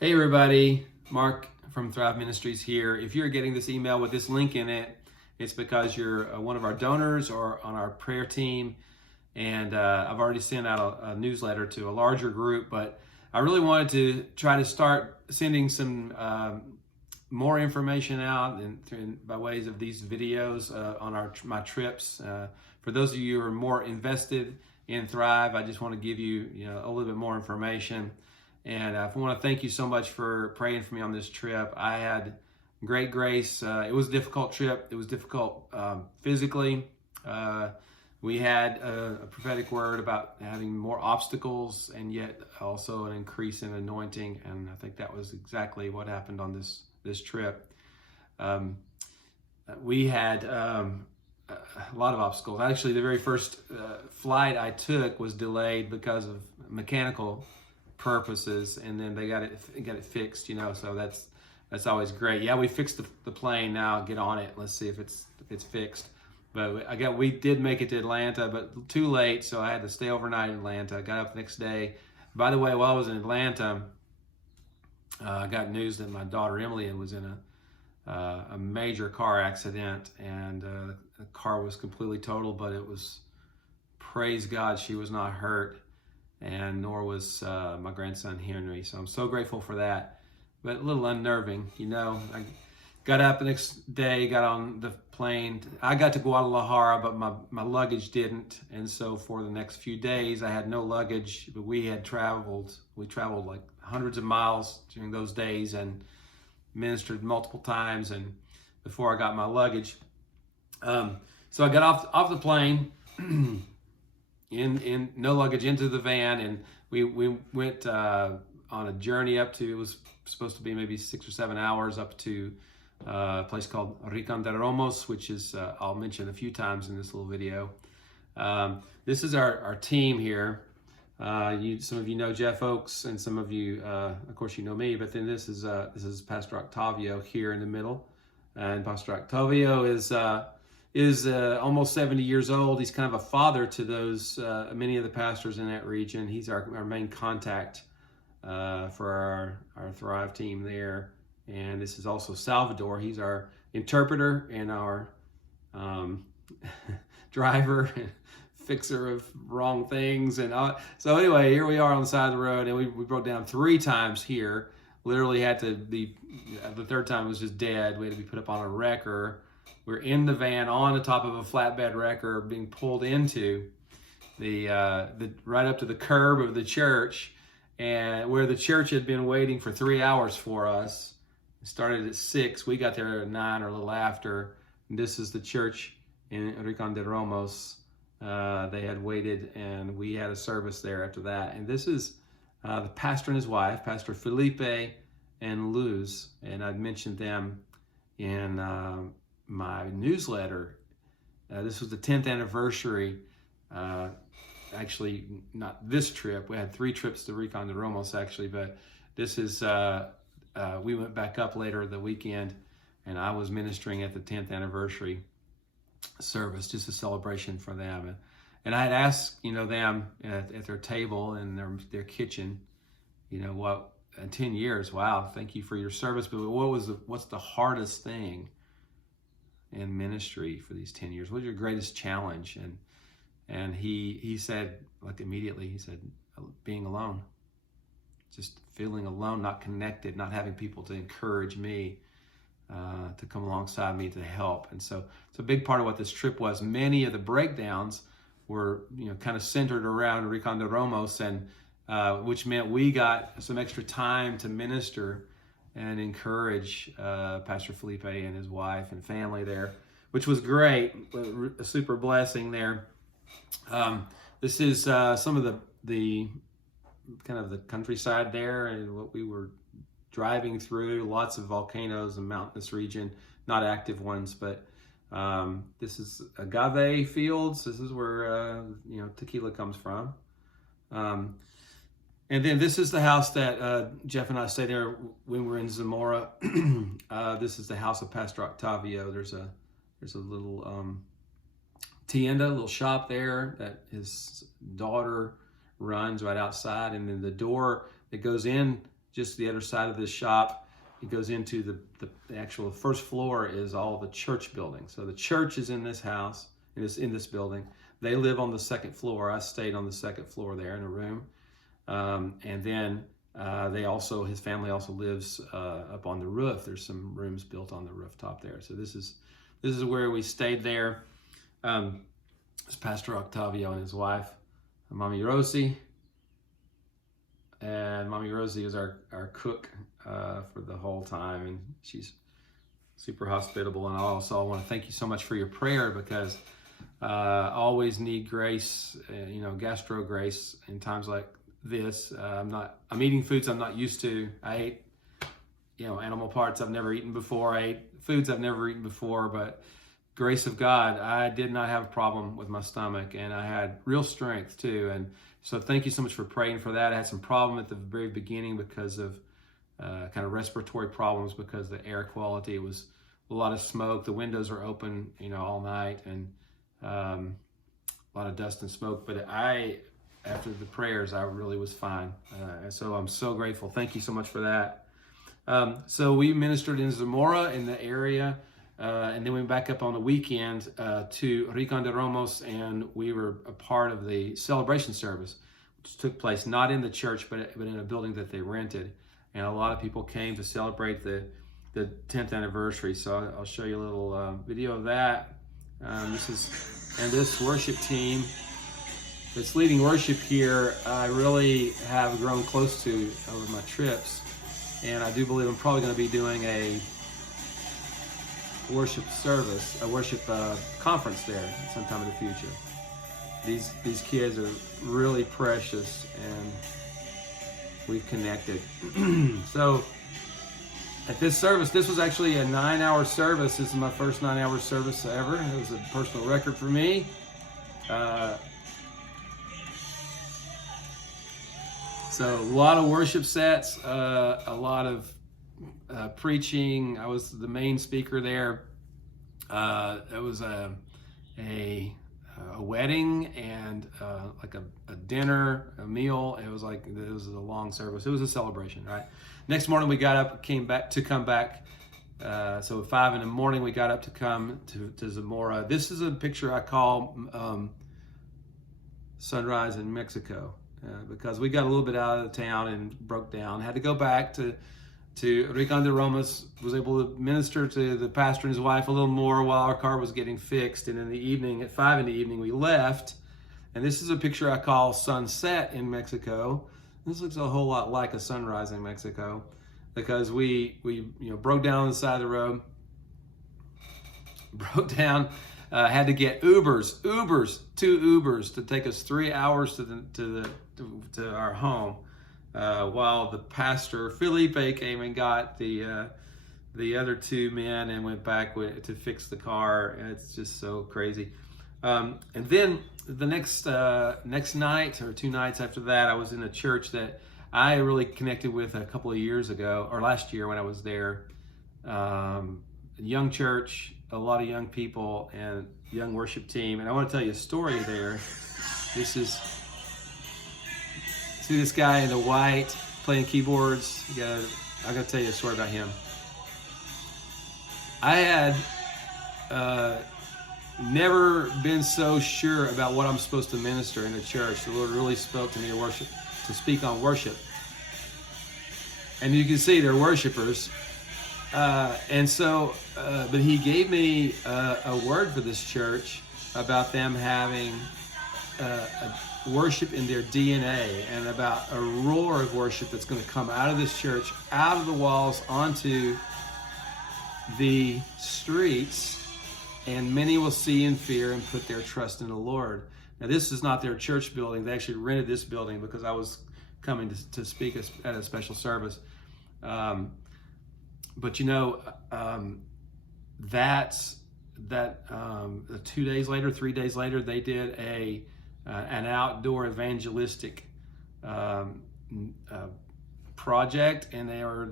Hey everybody, Mark from Thrive Ministries here. If you're getting this email with this link in it, it's because you're one of our donors or on our prayer team. And I've already sent out a newsletter to a larger group, but I really wanted to try to start sending some more information out by ways of these videos on my trips. For those of you who are more invested in Thrive, I just want to give you, a little bit more information. And I want to thank you so much for praying for me on this trip. I had great grace. It was a difficult trip. It was difficult physically. We had a prophetic word about having more obstacles and yet also an increase in anointing. And I think that was exactly what happened on this trip. We had a lot of obstacles. Actually, the very first flight I took was delayed because of mechanical purposes, and then they got it fixed, so that's always great. Yeah, we fixed the plane. Now get on it. Let's see if it's fixed. But we did make it to Atlanta, but too late, so I had to stay overnight in Atlanta. I got up the next day. By the way, while I was in Atlanta, I got news that my daughter Emily was in a major car accident, and the car was completely totaled, but it was, praise God, she was not hurt, and nor was my grandson Henry. So I'm so grateful for that, but a little unnerving. I got up the next day, got on the plane. I got to Guadalajara, but my luggage didn't, and so for the next few days I had no luggage. But we traveled like hundreds of miles during those days and ministered multiple times, and before I got my luggage. So I got off the plane in no luggage into the van, and we went on a journey up to, it was supposed to be maybe 6 or 7 hours, up to a place called Rincon de Romos, which is I'll mention a few times in this little video. This is our team here. Some of you know Jeff Oakes, and some of you, of course, you know me. But then this is Pastor Octavio here in the middle, and Pastor Octavio is almost 70 years old. He's kind of a father to those many of the pastors in that region. He's our main contact for our Thrive team there. And this is also Salvador. He's our interpreter and our driver and fixer of wrong things. And so anyway, here we are on the side of the road, and we broke down 3 times here. Literally had to be, the third time was just dead. We had to be put up on a wrecker. We're in the van on the top of a flatbed wrecker, being pulled into the right up to the curb of the church, and where the church had been waiting for 3 hours for us. It started at 6. We got there at 9 or a little after. And this is the church in Rincon de Romos. They had waited, and we had a service there after that. And this is the pastor and his wife, Pastor Felipe and Luz, and I'd mentioned them in my newsletter. This was the 10th anniversary. Actually, not this trip. We had 3 trips to Rincon de Romos, actually, but this is, we went back up later the weekend, and I was ministering at the 10th anniversary service, just a celebration for them. And I had asked, them at their table in their kitchen, what, 10 years, wow, thank you for your service, but what's the hardest thing in ministry for these 10 years? What's your greatest challenge? And he said, like immediately, he said, being alone. Just feeling alone, not connected, not having people to encourage me, to come alongside me to help. And so it's a big part of what this trip was. Many of the breakdowns were, kind of centered around Rincon de Romos, and which meant we got some extra time to minister and encourage Pastor Felipe and his wife and family there, which was great, a super blessing there. This is some of the kind of the countryside there and what we were driving through. Lots of volcanoes and mountainous region, not active ones, but this is agave fields. This is where tequila comes from. And then this is the house that Jeff and I stayed there when we were in Zamora. This is the house of Pastor Octavio. There's a little tienda, a little shop there that his daughter runs right outside, and then the door that goes in just the other side of this shop. It goes into the actual first floor is all the church building. So the church is in this house, in this building. They live on the second floor. I stayed on the second floor there in a room. And then his family also lives up on the roof. There's some rooms built on the rooftop there. So this is where we stayed there. It's Pastor Octavio and his wife, Mommy Rosie. And Mommy Rosie is our cook for the whole time, and she's super hospitable. And also I want to thank you so much for your prayer, because I always need grace, gastro grace in times like this. I'm eating foods I'm not used to. I ate, animal parts I've never eaten before. I ate foods I've never eaten before, but grace of God, I did not have a problem with my stomach, and I had real strength too. And so thank you so much for praying for that. I had some problem at the very beginning because of kind of respiratory problems, because the air quality, it was a lot of smoke. The windows are open, all night, and a lot of dust and smoke. But after the prayers, I really was fine. So I'm so grateful. Thank you so much for that. So we ministered in Zamora in the area, and then we went back up on the weekend to Rincon de Romos, and we were a part of the celebration service, which took place not in the church, but in a building that they rented. And a lot of people came to celebrate the 10th anniversary. So I'll show you a little video of that. This worship team that's leading worship here, I really have grown close to over my trips. And I do believe I'm probably going to be doing a worship service, a worship conference there sometime in the future. These kids are really precious, and we've connected. So at this service, this was actually a 9-hour service. This is my first 9-hour service ever. It was a personal record for me. So a lot of worship sets, a lot of preaching. I was the main speaker there. It was a wedding and like a dinner, a meal. It was a long service. It was a celebration, right? Next morning we got up, come back. So at 5 a.m. we got up to come to Zamora. This is a picture I call Sunrise in Mexico, because we got a little bit out of the town and broke down. Had to go back to Rincon de Romos. Was able to minister to the pastor and his wife a little more while our car was getting fixed. And in the evening, at 5 p.m, we left. And this is a picture I call Sunset in Mexico. This looks a whole lot like a sunrise in Mexico, because we broke down on the side of the road. Broke down. Had to get two Ubers to take us 3 hours to our home, while the pastor Felipe came and got the other two men and went back to fix the car. It's just so crazy. And then the next night, or 2 nights after that, I was in a church that I really connected with a couple of years ago, or last year when I was there. Young church, a lot of young people, and young worship team. And I want to tell you a story there. See this guy in the white playing keyboards. I got to tell you a story about him. I had never been so sure about what I'm supposed to minister in a church. The Lord really spoke to me to speak on worship. And you can see they're worshipers. But he gave me a word for this church about them having a worship in their DNA, and about a roar of worship that's going to come out of this church, out of the walls, onto the streets, and many will see and fear and put their trust in the Lord. Now, this is not their church building. They actually rented this building because I was coming to speak at a special service. But 2 days later, 3 days later, they did an outdoor evangelistic project, and they were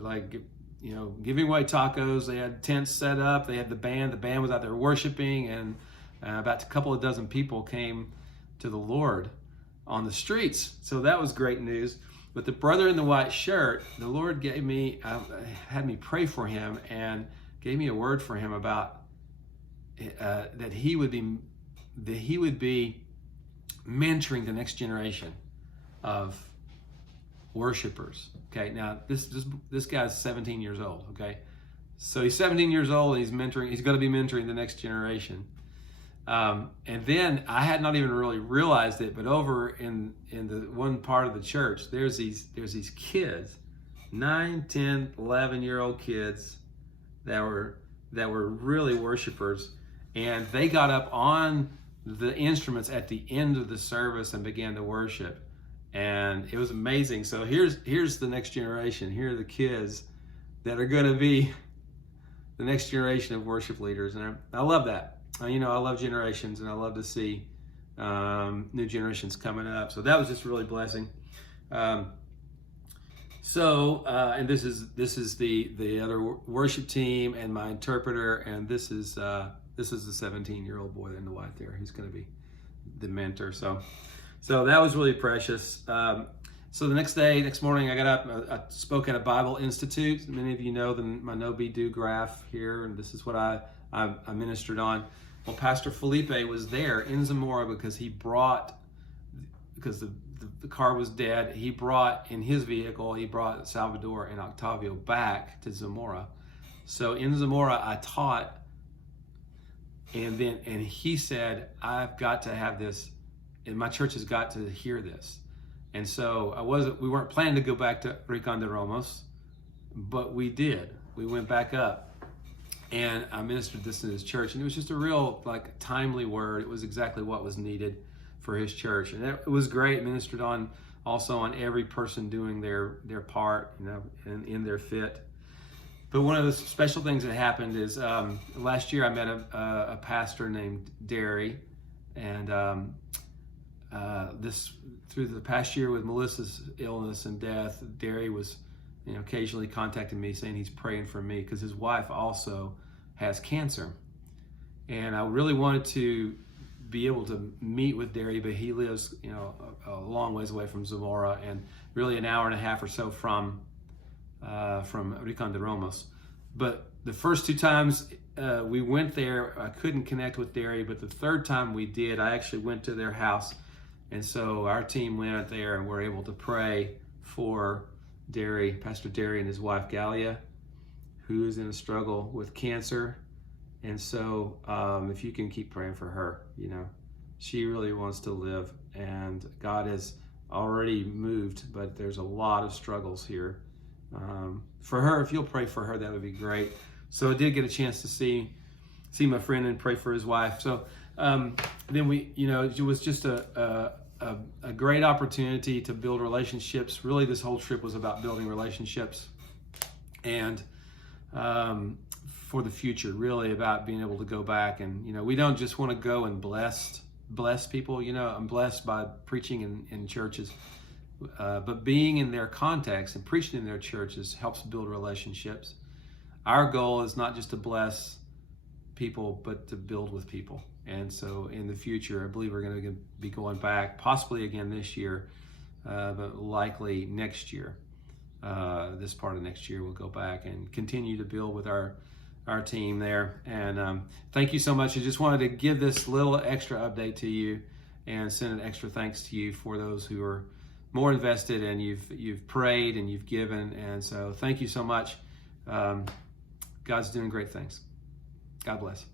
giving away tacos. They had tents set up. They had the band. The band was out there worshiping, and about a couple of dozen people came to the Lord on the streets. So that was great news. But the brother in the white shirt, the Lord gave me, had me pray for him and gave me a word for him about that he would be mentoring the next generation of worshipers. Okay, now this guy's 17 years old. Okay, so he's 17 years old and he's going to be mentoring the next generation. And then I had not even really realized it, but over in the one part of the church, there's these kids, 9, 10, 11-year-old kids that were really worshipers, and they got up on the instruments at the end of the service and began to worship, and it was amazing. So here's the next generation. Here are the kids that are going to be the next generation of worship leaders, and I love that. I love generations, and I love to see new generations coming up. So that was just really blessing. And this is the other worship team and my interpreter, and this is the 17-year-old boy in the white there. He's going to be the mentor. So that was really precious. So the next morning, I got up. I spoke at a Bible Institute. Many of you know my No Be Do graph here, and this is what I ministered on. Well, Pastor Felipe was there in Zamora because the car was dead. He brought Salvador and Octavio back to Zamora. So in Zamora, I taught, and he said, I've got to have this, and my church has got to hear this. And so we weren't planning to go back to Rincon de Romos, but we did. We went back up. And I ministered this in his church, and it was just a real timely word. It was exactly what was needed for his church, and it was great. Ministered also on every person doing their part, and in their fit. But one of the special things that happened is last year I met a pastor named Derry, and through the past year with Melissa's illness and death, Derry was occasionally contacting me saying he's praying for me because his wife also has cancer. And I really wanted to be able to meet with Derry, but he lives, a long ways away from Zamora and really an hour and a half or so from Rincon de Romos. But the first 2 times we went there, I couldn't connect with Derry, but the third time we did, I actually went to their house. And so our team went there and were able to pray for Pastor Derry and his wife Galia, who is in a struggle with cancer. And so if you can keep praying for her, she really wants to live, and God has already moved, but there's a lot of struggles here. For her, if you'll pray for her, that would be great. So I did get a chance to see my friend and pray for his wife. So then it was just a great opportunity to build relationships. Really, this whole trip was about building relationships, and for the future, really about being able to go back and we don't just want to go and bless people. I'm blessed by preaching in churches, but being in their context and preaching in their churches helps build relationships. Our goal is not just to bless people, but to build with people. And so in the future, I believe we're going to be going back, possibly again this year, but likely next year. This part of next year, we'll go back and continue to build with our team there. And thank you so much. I just wanted to give this little extra update to you and send an extra thanks to you for those who are more invested, and you've prayed and you've given. And so thank you so much. God's doing great things. God bless.